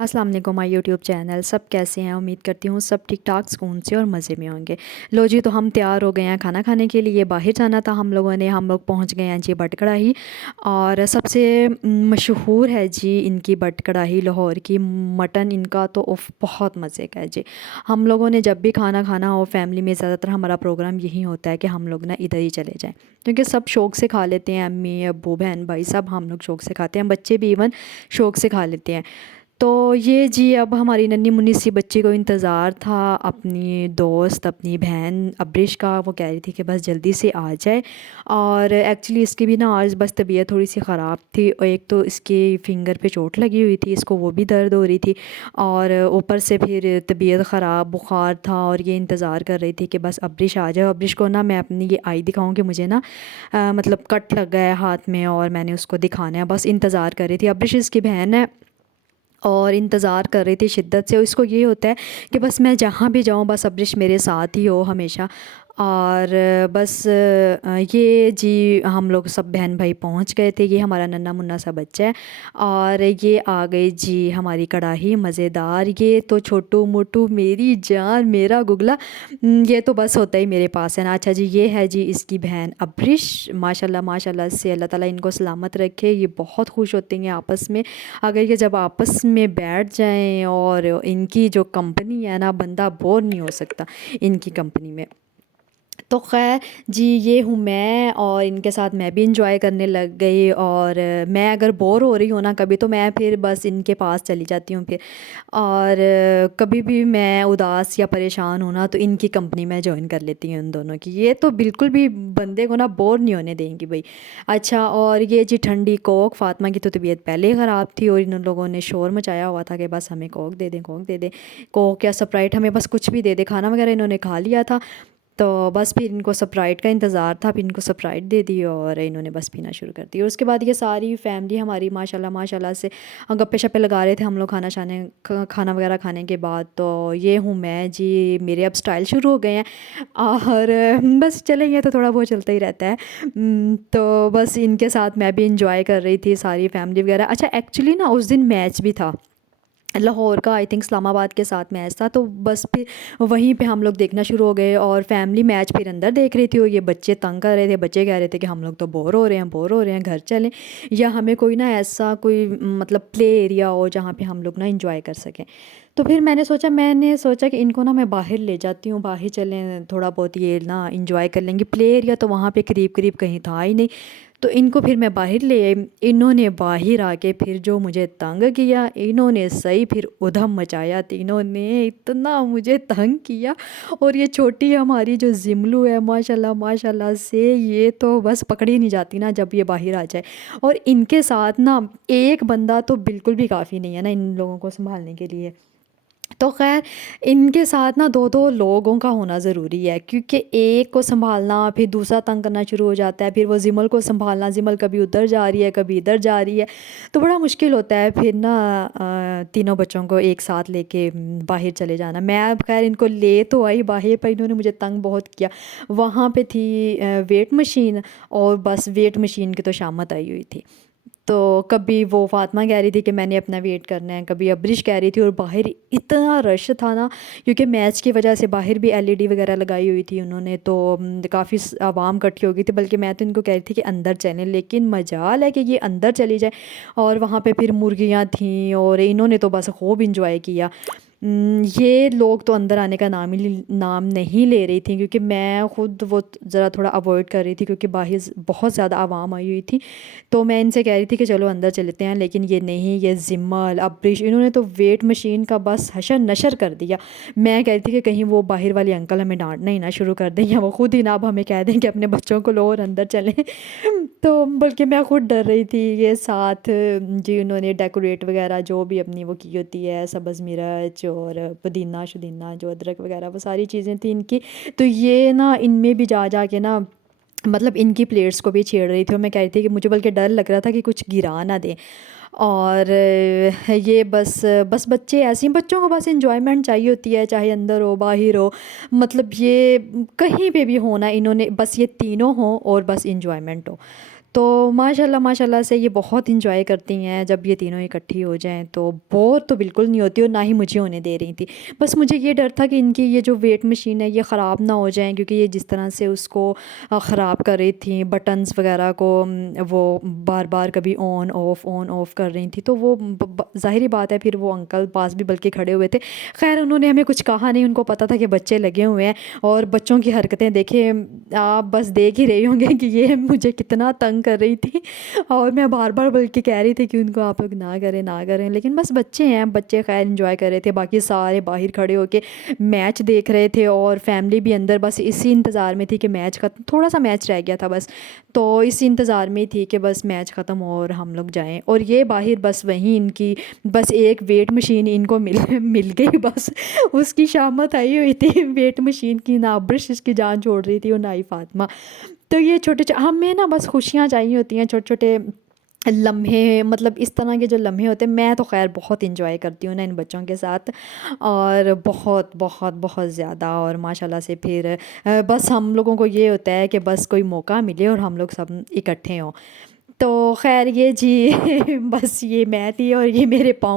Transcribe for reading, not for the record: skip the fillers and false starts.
अस्सलाम वालेकुम my YouTube channel. सब कैसे हैं? उम्मीद करती हूँ सब ठीक ठाक सुकून से और मज़े में होंगे। लो जी, तो हम तैयार हो गए हैं खाना खाने के लिए। बाहर जाना था हम लोगों ने। हम लोग पहुँच गए हैं जी बट कढ़ाई। और सबसे मशहूर है जी इनकी बट कढ़ाई लाहौर की। मटन इनका तो उफ बहुत मज़े का है जी। हम लोगों ने जब भी खाना खाना हो फैमिली में, ज़्यादातर हमारा प्रोग्राम यही होता है कि हम लोग ना इधर ही चले जाएँ, क्योंकि सब शौक़ से खा लेते हैं। अम्मी अब्बू बहन भाई सब हम लोग शौक़ से खाते हैं, बच्चे भी इवन शौक़ से खा लेते हैं। तो ये जी अब हमारी नन्ही मुन्नी सी बच्ची को इंतज़ार था अपनी दोस्त अपनी बहन अब्रिश का। वो कह रही थी कि बस जल्दी से आ जाए। और एक्चुअली इसकी भी ना आज बस तबीयत थोड़ी सी ख़राब थी, और एक तो इसके फिंगर पे चोट लगी हुई थी, इसको वो भी दर्द हो रही थी, और ऊपर से फिर तबीयत ख़राब बुखार था। और ये इंतज़ार कर रही थी कि बस अब्रिश आ जाए। अब्रिश को ना मैं अपनी ये आई दिखाऊँ कि मुझे ना मतलब कट लग गया है हाथ में, और मैंने उसको दिखाना है, बस इंतज़ार कर रही थी। अब्रिश इसकी बहन है और इंतज़ार कर रही थी शिद्दत से। और इसको ये होता है कि बस मैं जहाँ भी जाऊँ बस अब्रिश मेरे साथ ही हो हमेशा। और बस ये जी हम लोग सब बहन भाई पहुँच गए थे। ये हमारा नन्हा मुन्ना सा बच्चा है, और ये आ गई जी हमारी कढ़ाई मज़ेदार। ये तो छोटू मोटू मेरी जान मेरा गुगला, ये तो बस होता ही मेरे पास है ना। अच्छा जी, ये है जी इसकी बहन अब्रिश। माशाल्लाह माशाल्लाह से अल्लाह ताला इनको सलामत रखे। ये बहुत खुश होते हैं आपस में। अगर ये जब आपस में बैठ जाएं, और इनकी जो कंपनी है ना, बंदा बोर नहीं हो सकता इनकी कंपनी में। तो ख़ैर जी, ये हूँ मैं, और इनके साथ मैं भी इंजॉय करने लग गई। और मैं अगर बोर हो रही हूँ ना कभी, तो मैं फिर बस इनके पास चली जाती हूँ फिर। और कभी भी मैं उदास या परेशान हूँ ना, तो इनकी कंपनी में जॉइन कर लेती हूँ इन दोनों की। ये तो बिल्कुल भी बंदे को ना बोर नहीं होने देंगी भाई। अच्छा, और ये जी ठंडी कोक। फ़ातिमा की तो तबीयत पहले ही ख़राब थी, और इन लोगों ने शोर मचाया हुआ था कि बस हमें कोक दे दें, कोक दे दें, कोक या स्प्राइट, हमें बस कुछ भी दे दे। खाना वगैरह इन्होंने खा लिया था, तो बस फिर इनको स्प्राइट का इंतज़ार था। फिर इनको स्प्राइट दे दी और इन्होंने बस पीना शुरू कर दिया। और उसके बाद ये सारी फैमिली हमारी माशाल्लाह माशाल्लाह से गप्पे शप्पे लगा रहे थे हम लोग खाना वगैरह खाने के बाद। तो ये हूँ मैं जी, मेरे अब स्टाइल शुरू हो गए हैं, और बस चलेंगे तो थोड़ा बहुत चलता ही रहता है। तो बस इनके साथ मैं भी इंजॉय कर रही थी सारी फैमिली वगैरह। अच्छा, एक्चुअली ना उस दिन मैच भी था लाहौर का, आई थिंक इस्लामाबाद के साथ मैच था। तो बस फिर वहीं पे हम लोग देखना शुरू हो गए, और फैमिली मैच फिर अंदर देख रही थी। और ये बच्चे तंग कर रहे थे, बच्चे कह रहे थे कि हम लोग तो बोर हो रहे हैं, बोर हो रहे हैं, घर चलें, या हमें कोई ना ऐसा कोई मतलब प्ले एरिया हो जहाँ पे हम लोग ना इंजॉय कर सकें। तो फिर मैंने सोचा कि इनको ना मैं बाहर ले जाती हूँ, बाहर चलें, थोड़ा बहुत ये ना इंजॉय कर लेंगे। प्ले एरिया तो वहाँ पे करीब करीब कहीं था ही नहीं। तो इनको फिर मैं बाहर ले आई। इन्होंने बाहर आके फिर जो मुझे तंग किया, इन्होंने सही फिर उधम मचाया। तीनों ने इतना मुझे तंग किया। और ये छोटी हमारी जो जिमलू है माशाल्लाह माशाल्लाह से, ये तो बस पकड़ी नहीं जाती ना जब ये बाहर आ जाए। और इनके साथ ना एक बंदा तो बिल्कुल भी काफ़ी नहीं है ना इन लोगों को संभालने के लिए। तो ख़ैर इनके साथ ना दो दो लोगों का होना ज़रूरी है, क्योंकि एक को सँभालना फिर दूसरा तंग करना शुरू हो जाता है। फिर वो ज़िमल को सँभालना, ज़िमल कभी उधर जा रही है कभी इधर जा रही है, तो बड़ा मुश्किल होता है फिर ना तीनों बच्चों को एक साथ लेके बाहर चले जाना। मैं अब खैर इनको ले तो आई बाहर, पर इन्होंने मुझे तंग बहुत किया। वहाँ पे थी वेट मशीन, और बस वेट मशीन की तो शामत आई हुई थी। तो कभी वो फ़ातिमा कह रही थी कि मैंने अपना वेट करना है, कभी अब्रिश कह रही थी। और बाहर इतना रश था ना, क्योंकि मैच की वजह से बाहर भी एलईडी वगैरह लगाई हुई थी उन्होंने, तो काफ़ी आवाम इकट्ठी हो गई थी। बल्कि मैं तो इनको कह रही थी कि अंदर चलें, लेकिन मजाल है कि ये अंदर चली जाए। और वहाँ पे फिर मुर्गियाँ थीं, और इन्होंने तो बस खूब इंजॉय किया। ये लोग तो अंदर आने का नाम नहीं ले रही थी, क्योंकि मैं ख़ुद वो ज़रा थोड़ा अवॉइड कर रही थी, क्योंकि बाहर बहुत ज़्यादा आवाम आई हुई थी। तो मैं इनसे कह रही थी कि चलो अंदर चलते हैं, लेकिन ये नहीं, ये ज़िम्मल अब्रिश इन्होंने तो वेट मशीन का बस हशर नशर कर दिया। मैं कह रही थी कि कहीं वो बाहर वाले अंकल हमें डांटना ही ना शुरू कर दें, या वो खुद ही ना अब हमें कह दें कि अपने बच्चों को लो और अंदर चलें। तो बल्कि मैं खुद डर रही थी। ये साथ जी उन्होंने डेकोरेट वगैरह जो भी अपनी वो की होती है, सब्ज़ मिर्च और पुदीना शुदीना जो अदरक वगैरह वो सारी चीज़ें थी इनकी। तो ये ना इनमें भी जा जा के ना मतलब इनकी प्लेट्स को भी छेड़ रही थी। और मैं कह रही थी कि मुझे बल्कि डर लग रहा था कि कुछ गिरा ना दें। और ये बस बस बच्चे ऐसे ही, बच्चों को बस इंजॉयमेंट चाहिए होती है, चाहे अंदर हो बाहर हो, मतलब ये कहीं पे भी होना, इन्होंने बस ये तीनों हों और बस इंजॉयमेंट हो। تو ماشاءاللہ ماشاءاللہ سے یہ بہت انجوائے کرتی ہیں جب یہ تینوں اکٹھی ہو جائیں، تو بور تو بالکل نہیں ہوتی اور نہ ہی مجھے ہونے دے رہی تھی۔ بس مجھے یہ ڈر تھا کہ ان کی یہ جو ویٹ مشین ہے یہ خراب نہ ہو جائیں، کیونکہ یہ جس طرح سے اس کو خراب کر رہی تھیں بٹنز وغیرہ کو، وہ بار بار کبھی آن آف کر رہی تھیں، تو وہ ظاہری بات ہے پھر وہ انکل پاس بھی بلکہ کھڑے ہوئے تھے۔ خیر انہوں نے ہمیں کچھ کہا نہیں، ان کو پتہ تھا کہ بچے لگے ہوئے ہیں، اور بچوں کی حرکتیں دیکھیں آپ بس دیکھ ہی رہے ہوں گے کہ یہ مجھے کتنا تنگ کر رہی تھی، اور میں بار بار بلکہ کہہ رہی تھی کہ ان کو آپ لوگ نہ کریں نہ کریں، لیکن بس بچے ہیں، بچے خیر انجوائے کر رہے تھے، باقی سارے باہر کھڑے ہو کے میچ دیکھ رہے تھے، اور فیملی بھی اندر بس اسی انتظار میں تھی کہ میچ ختم، تھوڑا سا میچ رہ گیا تھا بس، تو اسی انتظار میں تھی کہ بس میچ ختم اور ہم لوگ جائیں، اور یہ باہر بس وہیں ان کی بس ایک ویٹ مشین ان کو مل گئی، بس اس کی شامت آئی ہوئی تھی ویٹ مشین کی، نہ برش اس کی جان چھوڑ رہی تھی اور نہ ہی فاطمہ۔ تو یہ چھوٹے ہمیں نا بس خوشیاں چاہیے ہوتی ہیں، چھوٹے چھوٹے لمحے، مطلب اس طرح کے جو لمحے ہوتے ہیں، میں تو خیر بہت انجوائے کرتی ہوں نا ان بچوں کے ساتھ، اور بہت بہت بہت زیادہ، اور ماشاءاللہ سے پھر بس ہم لوگوں کو یہ ہوتا ہے کہ بس کوئی موقع ملے اور ہم لوگ سب اکٹھے ہوں۔ تو خیر یہ جی بس یہ میں تھی اور یہ میرے پاؤں